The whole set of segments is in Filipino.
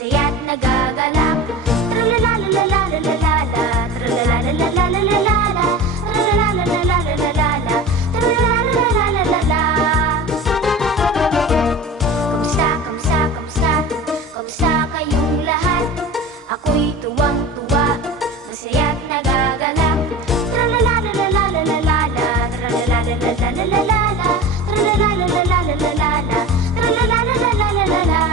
masaya't nagagalak. Tralalalalalalala, tralalalalalalala, tralalalalalalala, tralalalalalalala. Kamusta, kamusta, kamusta, kamusta kayong lahat? Ako'y tuwang-tuwa, masaya't nagagalak. Tralalalalalalala, tralalalalalalala, tralalalalalalala, tralalalalalalala.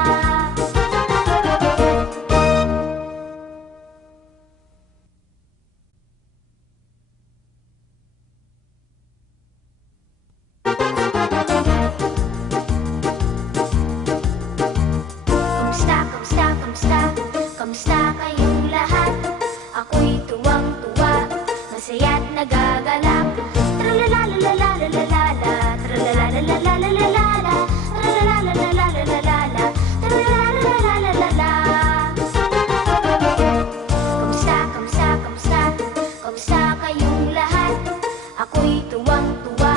Kamusta kayong lahat? Ako'y tuwang-tuwa, masaya't nagagalak. Tralalalalalalala, tralalalalalalala, tralalalalalalala, tralalalalalalala. Kamusta kayong lahat? Ako'y tuwang-tuwa,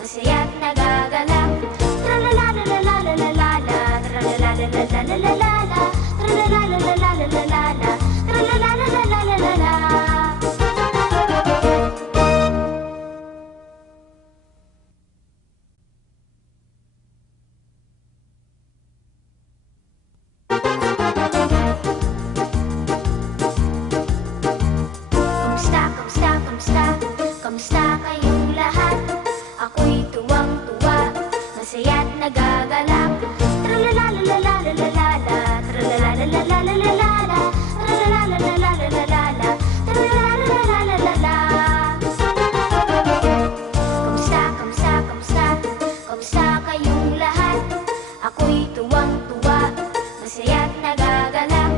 masaya't nagagalak. Tralalalalalalala, tralalalalalalala, tralalalalalalala, tralalalalalalala. Kamusta kayong lahat? Ako'y tuwang-tuwa, masaya't nagagalak. Tralalalalalalala, tralalalalalalala, tralalalalalalala, tralalalalalalala. Kamusta kayong lahat? Ako'y tuwang-tuwa, masaya't nagagalak.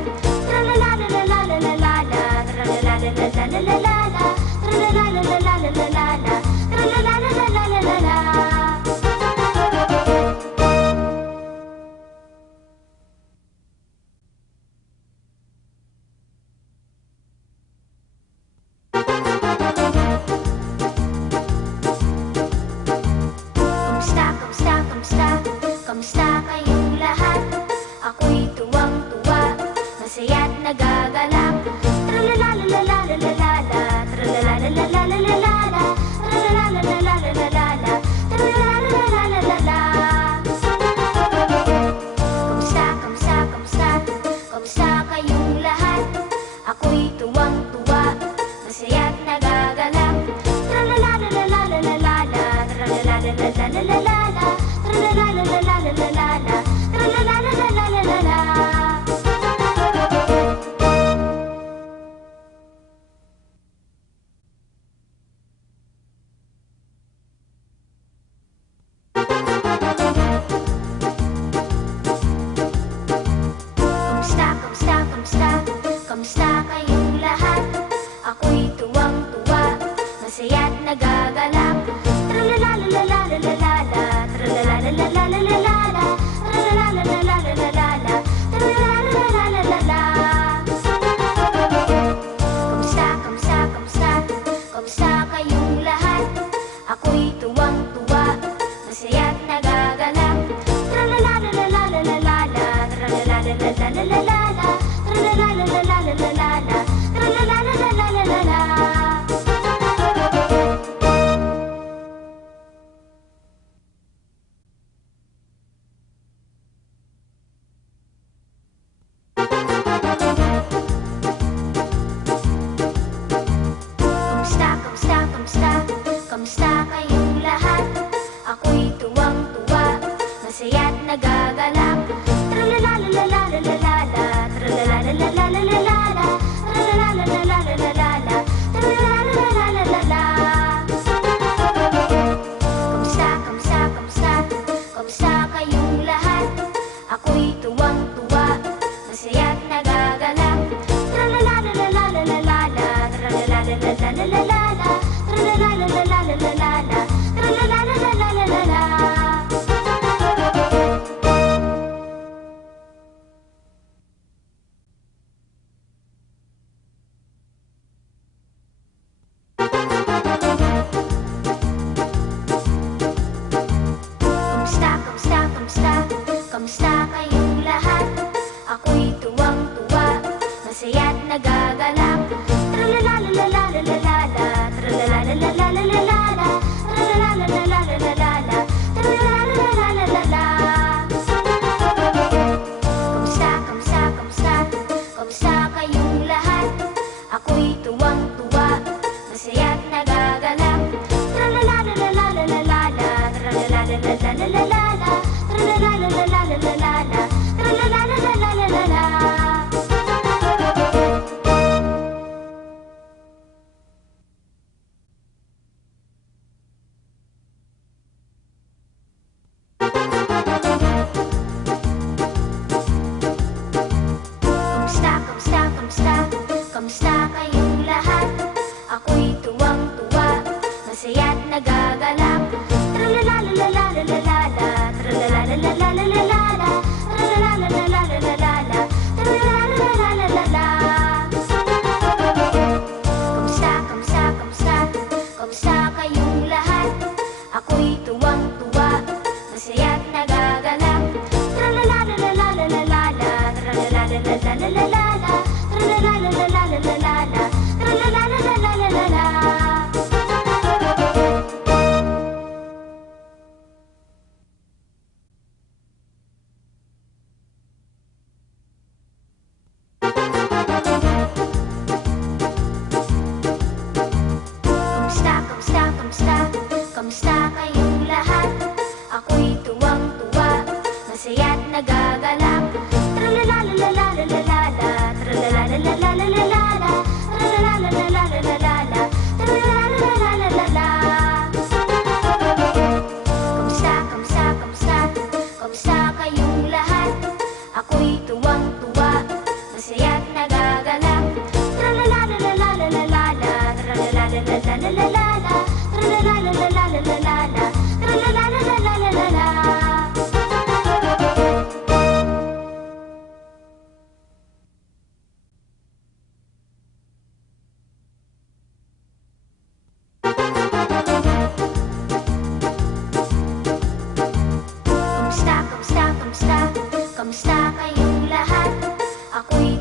Tralalalalalalala, tralalalalalalala, tralalalalalalala, tralalalalalalala. Kamusta kayong lahat? Ako'y tuwang-tuwa, masaya't nagagalak. Tralalalalalalala, tralalalalalalala, tralalalalalalala, tralalalalalalala. Kamusta kayong lahat? Ako'y tuwang-tuwa, masaya't nagagalak. Tralalalalalalala, tralalalalalalala, tralalalalalalala, tralalalalalalala. Kamusta kayong lahat? Ako'y tuwang-tuwa, masaya't nagagalak. Tralalalalalalala, tralalalalalalala, tralalalalalalala, tralalalalalalala. Kamusta kayong lahat? Ako'y tuwang-tuwa, masaya't nagagalak. Tralalalalalalala, tralalalalalalala, tralalalalalalala, tralalalalalalala. Kamusta kayong lahat? Ako'y tuwang-tuwa, masaya't nagagalak. Tralalalalalalala, Tra-la-la-la-la-la-la-la. Tra-la-la-la-la-la-la-la-la. Tra-la-la-la-la-la-la-la. Kamusta, kamusta, kamusta? Kamusta kayong lahat? Ako'y tuwang-tuwa, masaya't nagagalak. Tra-la-la-la-la-la-la-la-la. Tra-la-la-la-la-la-la-la-la. Tra-la-la-la-la-la-la-la. Tra-la-la-la-la-la-la-la. Kamusta, kamusta, kamusta? Kamusta kayong lahat? Ako'y tuwang-tuwa, masaya't nagagalak. Tra-la-la-la-la-la-la-la-la. Tra-la-la-la-la-la-la-la. Tra-la-la-la-la-la-la-la. Tra-la-la-la-la-la-la-la. Kamusta, kamusta, kamusta? Kamusta kayong lahat? Ako'y